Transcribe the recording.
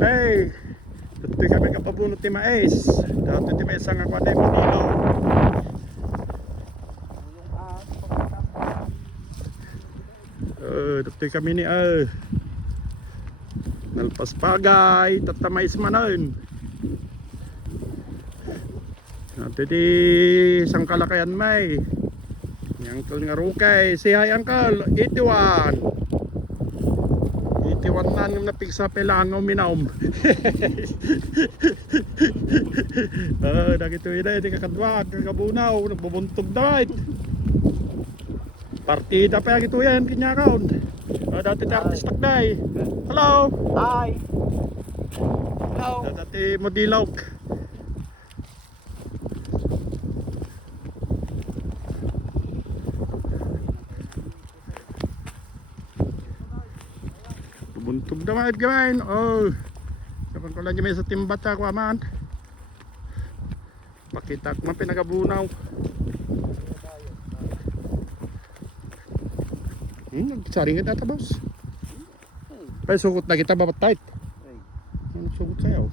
Hey, tutoy kami kapabunot ti mais. Dato ti mais ang ako na yung manilo. Tutoy kami ni nalpas pagay, tatamais manon. Nato di isang kalakayan may. Yung uncle nga rukay. Say hi uncle, 81. 81 na nung napigsa pelangaw minaw. Nakito yun na, di kakadwag, kakabunaw, nagbubuntog na rin. Partida pa yung ito yan, kinyakaon. Dati ti artistak na eh. Hello! Hi! Hello! Dati modilog. Buntog na mga gawin. Kapag ko lang dyan may sa timbat ako aman. Pakita ko man pinagabunaw. Nagsaring kita ta boss. Ay sugot na kita babat tight. Sugot sa'yo.